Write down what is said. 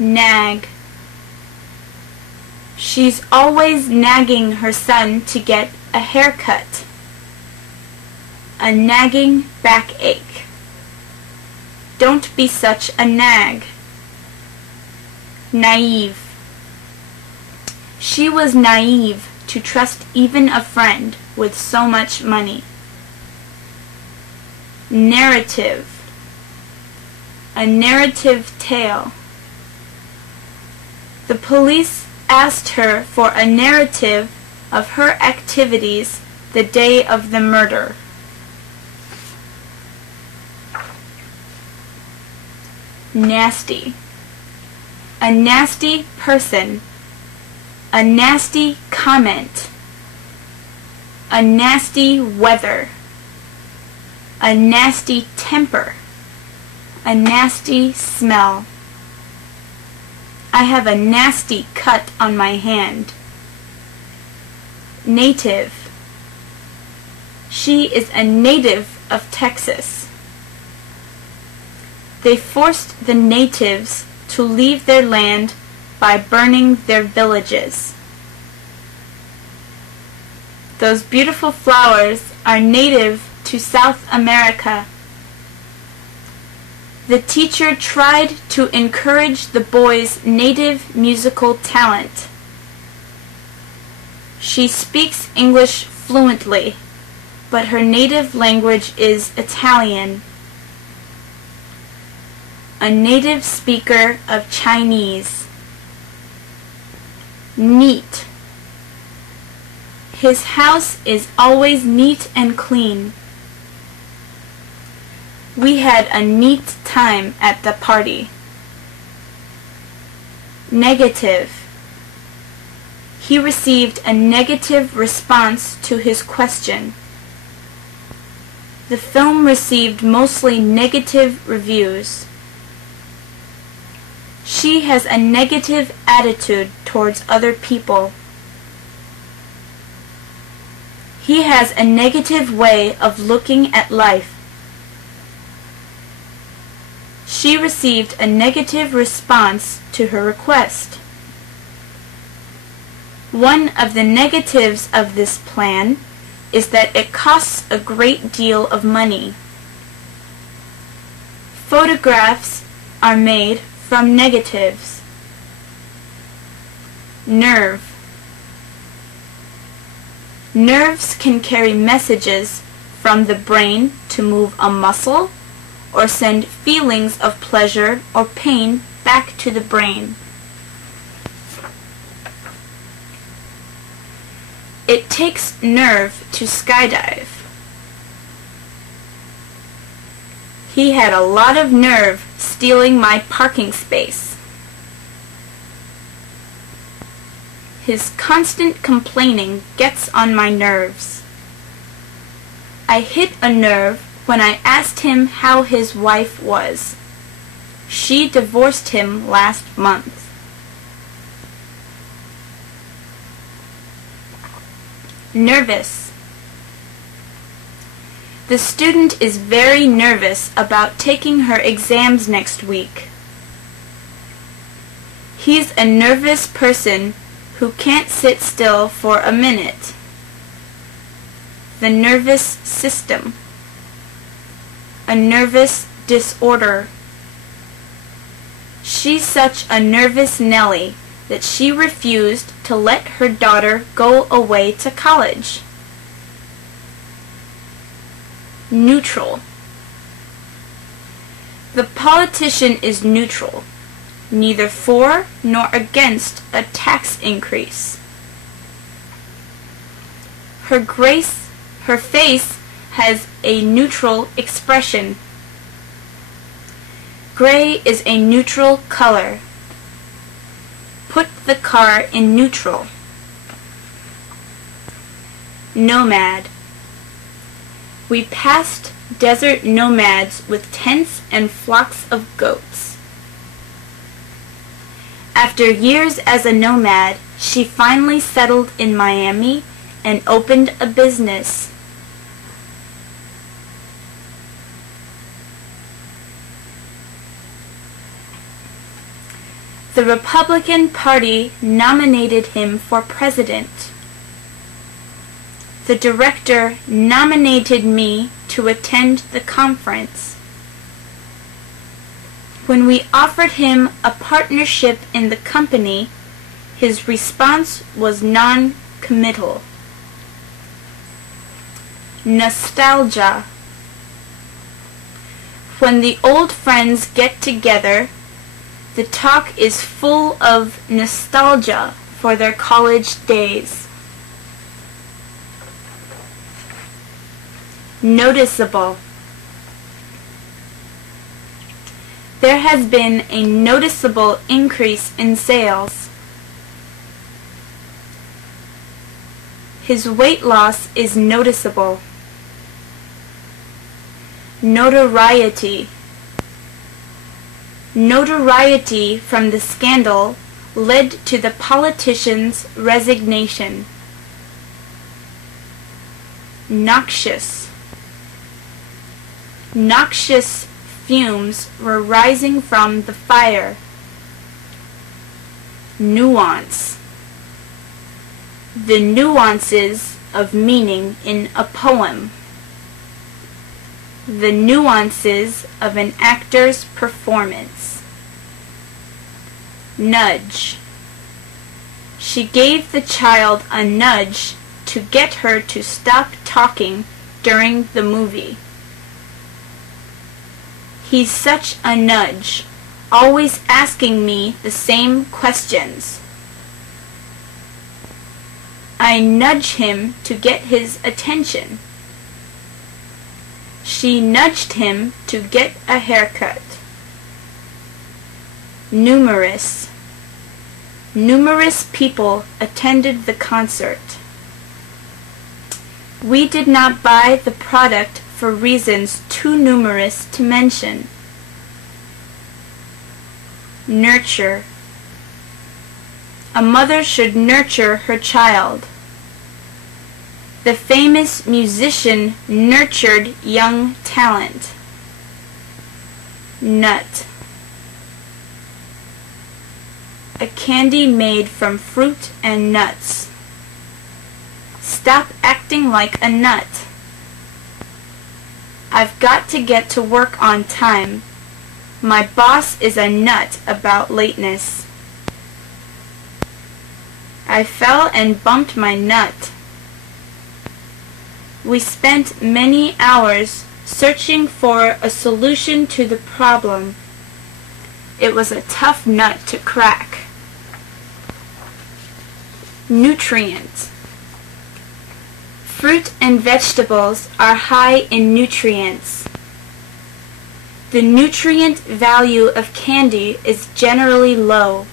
Nag. She's always nagging her son to get a haircut. A nagging backache. Don't be such a nag. Naive. She was naive to trust even a friend with so much money. Narrative. A narrative tale. The police asked her for a narrative of her activities the day of the murder. Nasty. A nasty person. A nasty comment. A nasty weather. A nasty temper. A nasty smell. I have a nasty cut on my hand. Native. She is a native of Texas. They forced the natives to leave their land by burning their villages. Those beautiful flowers are native to South America. The teacher tried to encourage the boys' native musical talent. She speaks English fluently, but her native language is Italian. A native speaker of Chinese. Neat. His house is always neat and clean. We had a neat time at the party. Negative. He received a negative response to his question. The film received mostly negative reviews. She has a negative attitude towards other people. He has a negative way of looking at life. She received a negative response to her request. One of the negatives of this plan is that it costs a great deal of money. Photographs are made from negatives. Nerve. Nerves can carry messages from the brain to move a muscle or send feelings of pleasure or pain back to the brain. It takes nerve to skydive. He had a lot of nerve stealing my parking space. His constant complaining gets on my nerves. I hit a nerve when I asked him how his wife was. She divorced him last month. Nervous. The student is very nervous about taking her exams next week. He's a nervous person who can't sit still for a minute. The nervous system. A nervous disorder. She's such a nervous Nellie that she refused to let her daughter go away to college. Neutral. The politician is neutral, neither for nor against a tax increase. Her face has a neutral expression. Gray is a neutral color. Put the car in neutral. Nomad. We passed desert nomads with tents and flocks of goats. After years as a nomad, she finally settled in Miami and opened a business. The Republican Party nominated him for president. The director nominated me to attend the conference. When we offered him a partnership in the company, his response was non-committal. Nostalgia. When the old friends get together, the talk is full of nostalgia for their college days. Noticeable. There has been a noticeable increase in sales. His weight loss is noticeable. Notoriety. Notoriety from the scandal led to the politician's resignation. Noxious. Noxious fumes were rising from the fire. Nuance. The nuances of meaning in a poem. The nuances of an actor's performance. Nudge. She gave the child a nudge to get her to stop talking during the movie. He's such a nudge, always asking me the same questions. I nudge him to get his attention. She nudged him to get a haircut. Numerous. Numerous people attended the concert. We did not buy the product for reasons too numerous to mention. Nurture. A mother should nurture her child. The famous musician nurtured young talent. Nut. A candy made from fruit and nuts. Stop acting like a nut. I've got to get to work on time. My boss is a nut about lateness. I fell and bumped my nut. We spent many hours searching for a solution to the problem. It was a tough nut to crack. Nutrient. Fruit and vegetables are high in nutrients. The nutrient value of candy is generally low.